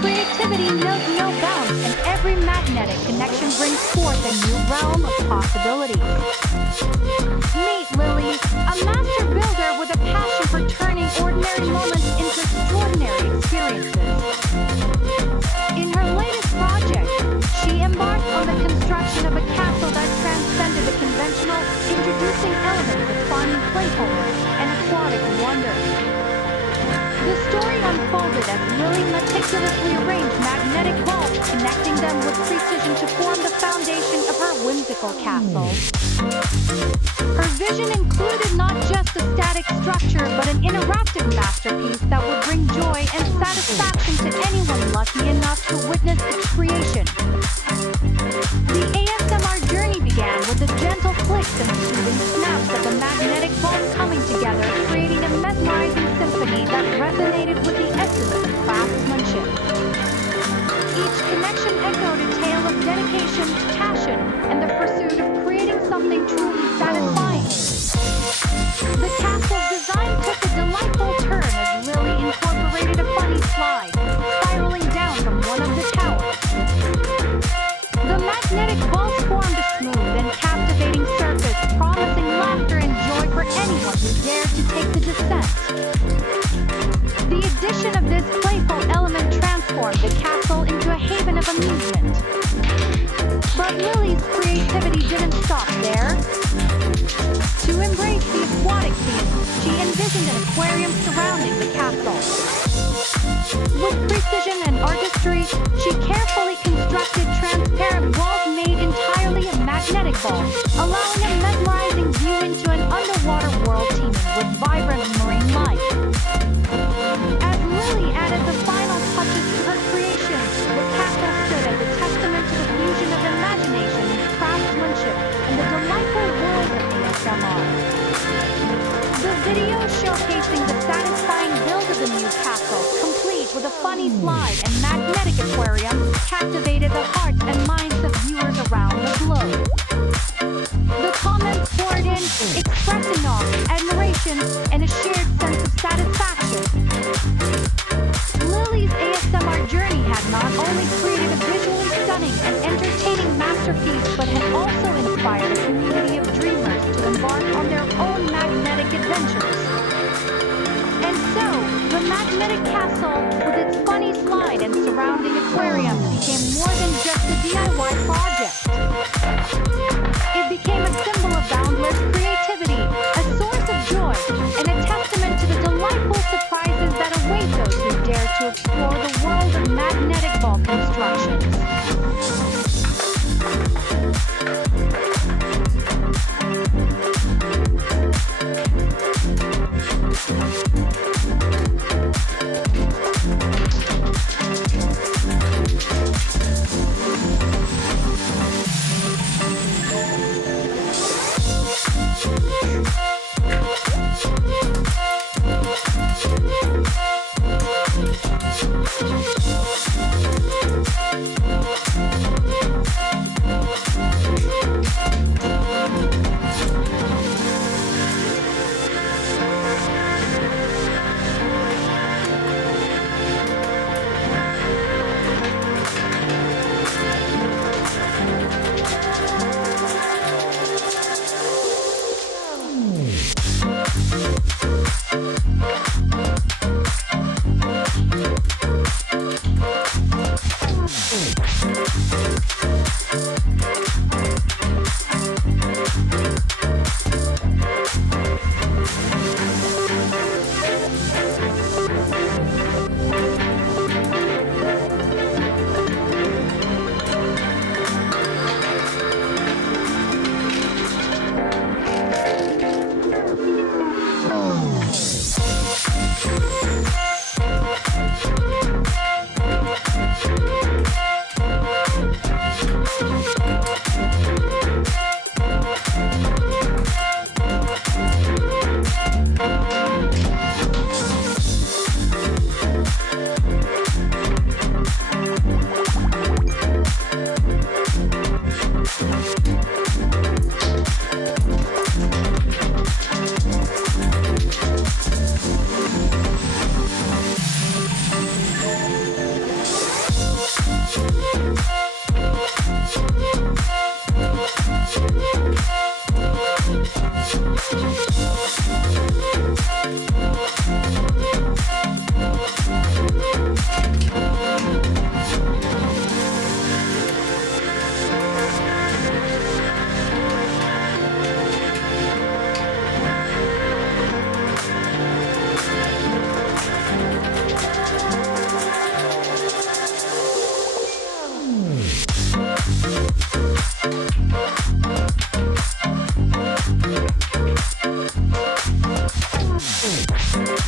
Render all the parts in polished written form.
creativity knows no bounds, and every magnetic connection brings forth a new realm of possibilities. Meet Lily, a master builder with a passion for turning ordinary moments into extraordinary experiences. In her latest project, she embarked on the construction of a castle that transcended the conventional, introducing elements of fun, playfulness, and aquatic wonder. The story unfolded as Lily meticulously arranged magnetic balls, connecting them with precision to form the foundation of her whimsical castle. Her vision included not just a static structure, but an interactive masterpiece that would bring joy and satisfaction to anyone lucky enough to witness its creation. The ASMR journey began with the gentle clicks and soothing snaps of the magnetic balls coming together, creating a mesmerizing symphony that resonated with the essence of craftsmanship. Each connection echoed a tale of dedication, passion, and the pursuit of creating something truly satisfying. The castle's design took a delightful turn as Lily incorporated a funny slide, spiraling down from one of the towers. The magnetic balls formed a smooth and captivating surface, promising laughter and joy for anyone who dared to take the descent. The addition of this playful element transformed the castle into a haven of amusement. But Lily's creativity didn't stop there. To embrace the aquatic theme, she envisioned an aquarium surrounding the castle. With precision and artistry, she carefully constructed transparent walls made entirely of magnetic balls, allowing a mesmerizing view into an underwater world teeming with vibrant marine life. As Lily added the final touches to her creation, the castle stood as a testament to the fusion of imagination, craftsmanship, and the delightful world of ASMR. The video showcasing the satisfying build of the new castle, complete with a funny slide and magnetic aquarium, captivated the hearts and minds of viewers around the globe. The comments poured in, expressing awe, admiration, and a shared sense of satisfaction. Lily's ASMR journey had not only created a visually stunning and entertaining masterpiece, but had also inspired a community of dreamers to embark on their own magnetic adventures. And so, the magnetic castle, with its funny slide and surrounding aquarium, became more than just a DIY project. It became a symbol of boundless creativity, a source of joy, and a testament to the delightful surprises that await those who dare to explore the world of magnetic ball constructions.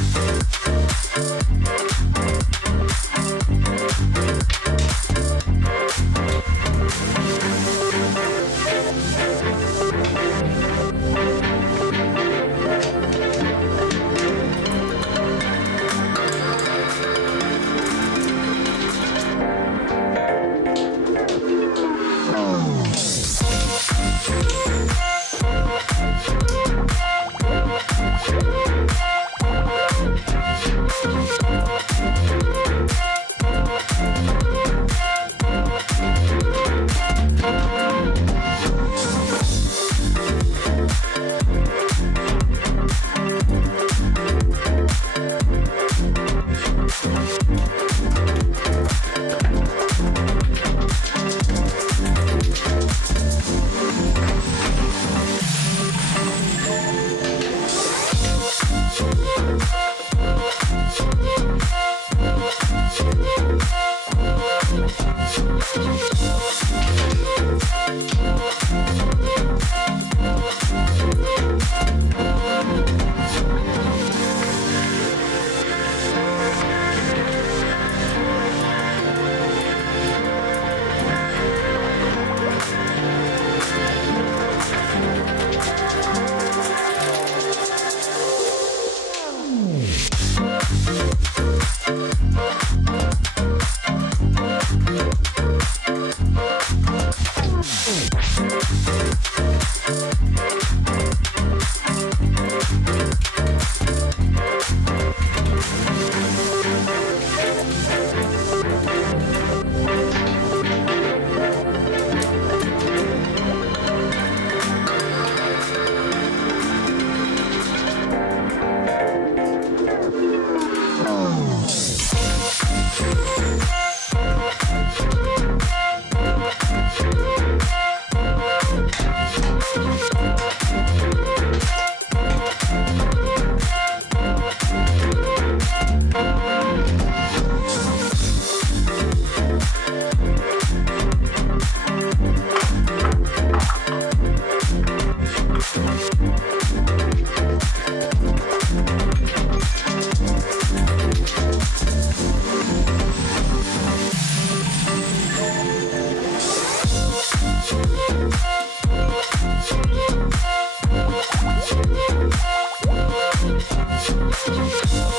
We'll be right back.